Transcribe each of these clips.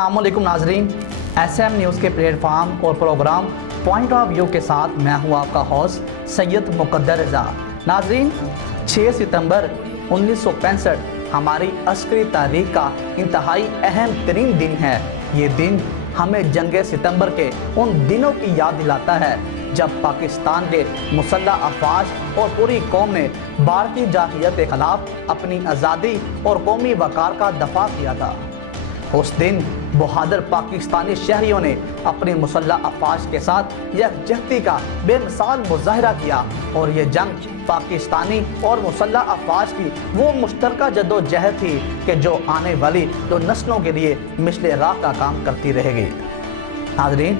अस्सलामुअलैकुम नाजरीन, SM news के प्लेटफार्म और प्रोग्राम पॉइंट ऑफ व्यू के साथ मैं हूं आपका होस्ट सैयद मुकद्दर रज़ा। नाजरीन, 6 सितंबर 1965 हमारी अस्करी तारीख का इंतहाई अहम तरीन दिन है। ये दिन हमें जंग सितंबर के उन दिनों की याद दिलाता है जब पाकिस्तान के मुसल्लह अफवाज और पूरी कौम ने भारतीय जाहिलियत के खिलाफ अपनी आज़ादी और कौमी वक़ार का दफा किया था। उस दिन बहादुर पाकिस्तानी शहरियों ने अपनी मुसल्लह अफवाज के साथ यकजहती का बेमिसाल मुजाहरा किया और ये जंग पाकिस्तानी और मुसल्लह अफवाज की वो मुश्तरका जद्दोजहद थी कि जो आने वाली 2 नस्लों के लिए मिसले राह का काम करती रहेगी। नाज़रीन,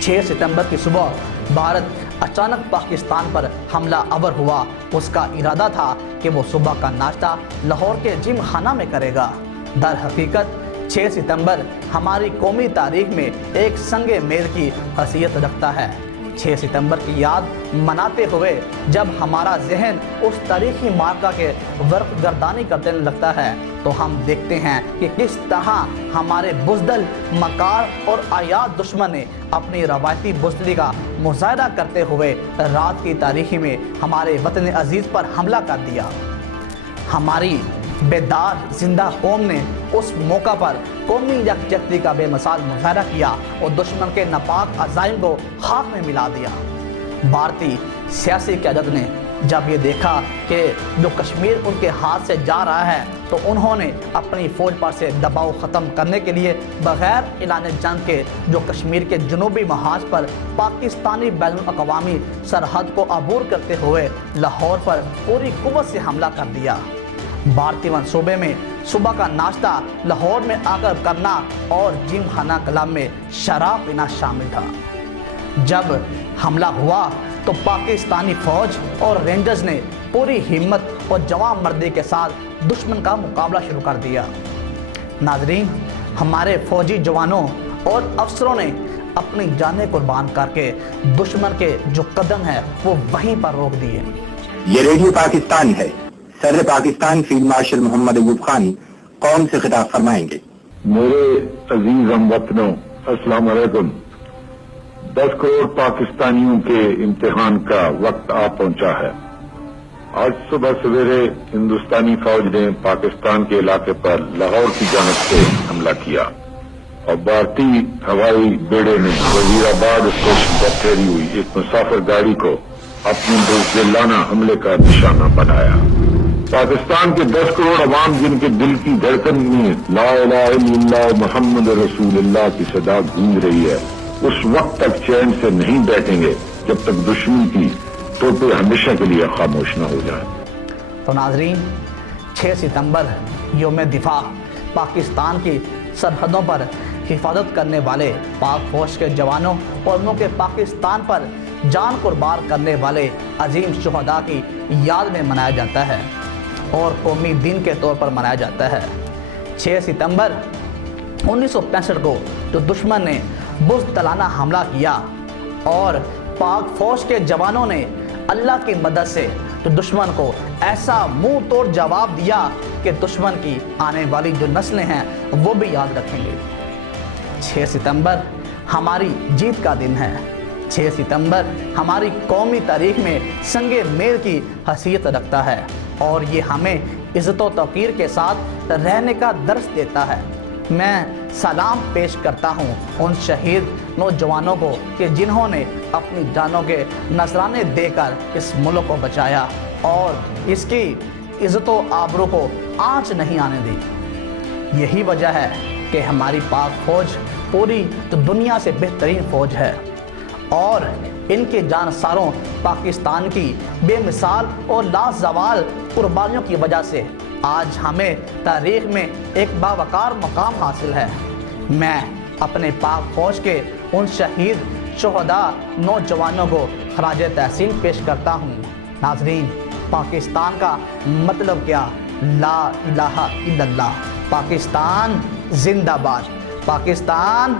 6 सितंबर की सुबह भारत अचानक पाकिस्तान पर हमला आवर हुआ। उसका इरादा था कि वो सुबह का नाश्ता लाहौर के जिम खाना में करेगा। दर हकीकत 6 सितंबर हमारी कौमी तारीख में एक संगे मेल की हैसियत रखता है। 6 सितंबर की याद मनाते हुए जब हमारा जहन उस तारीखी मार्का के वर्क गर्दानी करने लगता है तो हम देखते हैं कि किस तरह हमारे बुज़दिल, मकार और आयात दुश्मन ने अपनी रवायती बुज़दिली का मुजाहरा करते हुए रात की तारीखी में हमारे वतन अजीज़ पर हमला कर दिया। हमारी बेदार जिंदा कौम ने उस मौका पर कौमी यकजहती का बेमिसाल मुजाहरा किया और दुश्मन के नापाक अज़ाइम को खाक में मिला दिया। भारतीय सियासी क़यादत ने जब ये देखा कि जो कश्मीर उनके हाथ से जा रहा है तो उन्होंने अपनी फ़ौज पर से दबाव ख़त्म करने के लिए बग़ैर ऐलान जंग के जो कश्मीर के जनूबी महाज पर पाकिस्तानी बैनुल-अक़वामी सरहद को अबूर करते हुए लाहौर पर पूरी कुव्वत से हमला कर दिया। भारतीय मंसूबे में सुबह का नाश्ता लाहौर में आकर करना और जिम खाना क्लब में शराब पीना शामिल था। जब हमला हुआ तो पाकिस्तानी फौज और रेंजर्स ने पूरी हिम्मत और जवां मर्दी के साथ दुश्मन का मुकाबला शुरू कर दिया। नाजरीन, हमारे फौजी जवानों और अफसरों ने अपनी जानें कुर्बान करके दुश्मन के जो कदम है वो वहीं पर रोक दिए। ये रेडियो पाकिस्तान है। सदर पाकिस्तान फील्ड मार्शल मोहम्मद अयूब खान कौम से खिताब फरमाएंगे। मेरे अजीज हमवतनों, अस्सलाम वालेकुम। 10 करोड़ पाकिस्तानियों के इम्तिहान का वक्त आ पहुंचा है। आज सुबह सवेरे हिंदुस्तानी फौज ने पाकिस्तान के इलाके पर लाहौर की जानिब से हमला किया और भारतीय हवाई बेड़े ने वजीराबाद स्टेशन पर ठहरी हुई एक मुसाफिर गाड़ी को अपने बुज़दिलाना हमले का निशाना बनाया। पाकिस्तान के 10 करोड़ अवाम जिनके दिल की धड़कन में ला इलाहा इल्लल्लाह मुहम्मद रसूलुल्लाह की सदा गूंज रही है, उस वक्त तक चैन से नहीं बैठेंगे जब तक दुश्मन की तोपें हमेशा के लिए खामोश न हो जाए। तो नाजरीन, 6 सितंबर यौम दिफा पाकिस्तान की सरहदों पर हिफाजत करने वाले पाक फौज के जवानों और उनके पाकिस्तान पर जान कुर्बान करने वाले अजीम शुहदा की याद में मनाया जाता है और कौमी दिन के तौर पर मनाया जाता है। 6 सितंबर 1965 को जो दुश्मन ने बुज़दिलाना हमला किया और पाक फौज के जवानों ने अल्लाह की मदद से तो दुश्मन को ऐसा मुंह तोड़ जवाब दिया कि दुश्मन की आने वाली जो नस्लें हैं वो भी याद रखेंगे। 6 सितंबर हमारी जीत का दिन है। 6 सितंबर हमारी कौमी तारीख में संगे मेल की हैसियत रखता है और ये हमें इज़्ज़त व तौक़ीर के साथ रहने का दर्स देता है। मैं सलाम पेश करता हूँ उन शहीद नौजवानों को कि जिन्होंने अपनी जानों के नजराने देकर इस मुल्क को बचाया और इसकी इज़्ज़त व आबरू को आँच नहीं आने दी। यही वजह है कि हमारी पाक फौज पूरी तो दुनिया से बेहतरीन फौज है और इनके जानसारों पाकिस्तान की बेमिसाल और लाजवाल कुर्बानियों की वजह से आज हमें तारीख में एक बावकार मकाम हासिल है। मैं अपने पाक फौज के उन शहीद शुहदा नौजवानों को खराज तहसीन पेश करता हूँ। नाजरीन, पाकिस्तान का मतलब क्या? ला इलाहा इल्लल्लाह। पाकिस्तान जिंदाबाद। पाकिस्तान